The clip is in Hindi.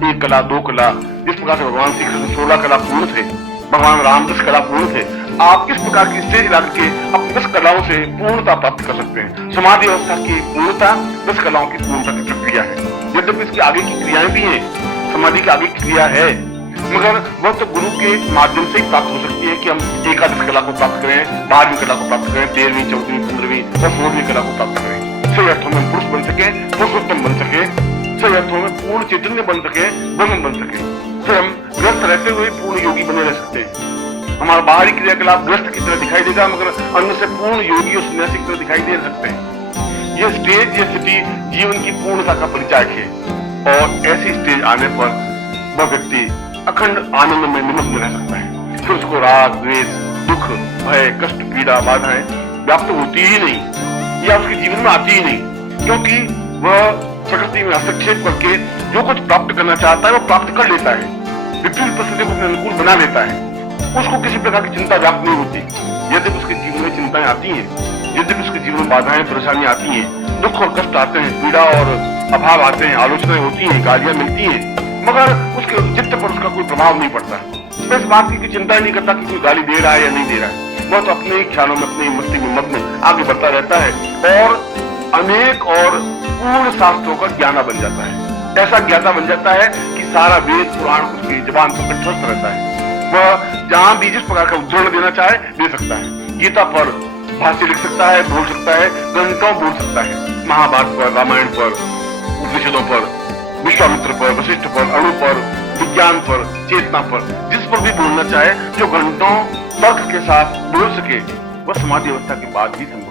एक कला, दो कला, जिस प्रकार से भगवान श्री कृष्ण 16 कला पूर्ण थे, भगवान राम 10 कला पूर्ण थे, आप इस प्रकार की स्टेज ला के अपनी 10 कलाओं से पूर्णता प्राप्त कर सकते हैं। समाधि अवस्था की पूर्णता 10 कलाओं की पूर्णता की प्रक्रिया है। यद्यपि इसकी आगे की क्रियाएं भी हैं, समाधि की आगे की क्रिया है, मगर वह तो गुरु के माध्यम से ही प्राप्त हो सकती है कि हम एकादश कला को प्राप्त करें, 12वीं कला को प्राप्त करें, 13वीं, 14वीं, 15वीं और 16वीं कला को प्राप्त करें। सही अर्थों में पुरुष बन सके, पुरुषोत्तम बन सके, सही अर्थों में पूर्ण चैतन्य बन सके, ब्रह्म बन सके। फिर हम ग्रस्त रहते हुए पूर्ण योगी बने रह सकते हैं। हमारा बाहरी क्रियाकलाप ग्रस्त की तरह दिखाई देगा, मगर अंदर से पूर्ण योगी और सन्यासी की तरह दिखाई दे सकते हैं। यह स्टेज, यह स्थिति जीवन की पूर्णता का परिचायक है, और ऐसी स्टेज आने पर वह व्यक्ति अखंड आनंद में निमग्न रह सकता है। फिर उसको राग, द्वेष, दुख, भय, कष्ट, पीड़ा, बाधाएं व्याप्त होती ही नहीं या उसके जीवन में आती ही नहीं, क्योंकि वह प्रकृति में हस्तक्षेप करके जो कुछ प्राप्त करना चाहता है वो प्राप्त कर लेता है, विपरीत परिस्थिति को अपने अनुकूल बना लेता है। उसको किसी प्रकार की चिंता व्याप्त नहीं होती। यद्यपि उसके जीवन में चिंताएं आती हैं, यद्यपि उसके जीवन में बाधाएं, परेशानियां आती हैं, दुख और कष्ट आते हैं, पीड़ा और अभाव आते हैं, आलोचनाएं होती हैं, गालियां मिलती हैं, मगर उसके चित्त पर उसका कोई प्रभाव नहीं पड़ता। तो इस बात की चिंता नहीं करता कि कोई गाली दे रहा है या नहीं दे रहा है। वह तो अपने ख्यालों में, अपनी मस्ती में मग्न आगे बढ़ता रहता है और अनेक और पूर्ण शास्त्रों का ज्ञाता बन जाता है। ऐसा ज्ञाता बन जाता है कि सारा वेद पुराण उसकी जुबान पर कंठस्थ रहता है। वह जहां भी जिस प्रकार का उदाहरण देना चाहे दे सकता है। गीता पर भाष्य लिख सकता है, बोल सकता है, घंटों बोल सकता है। महाभारत पर, रामायण पर, उपनिषदों पर, विश्वामित्र पर, वशिष्ठ पर, अणु पर, विज्ञान पर, चेतना पर, जिस पर भी बोलना चाहे, जो घंटों तर्क के साथ बोल सके, वह समाधि अवस्था के बाद ही संभव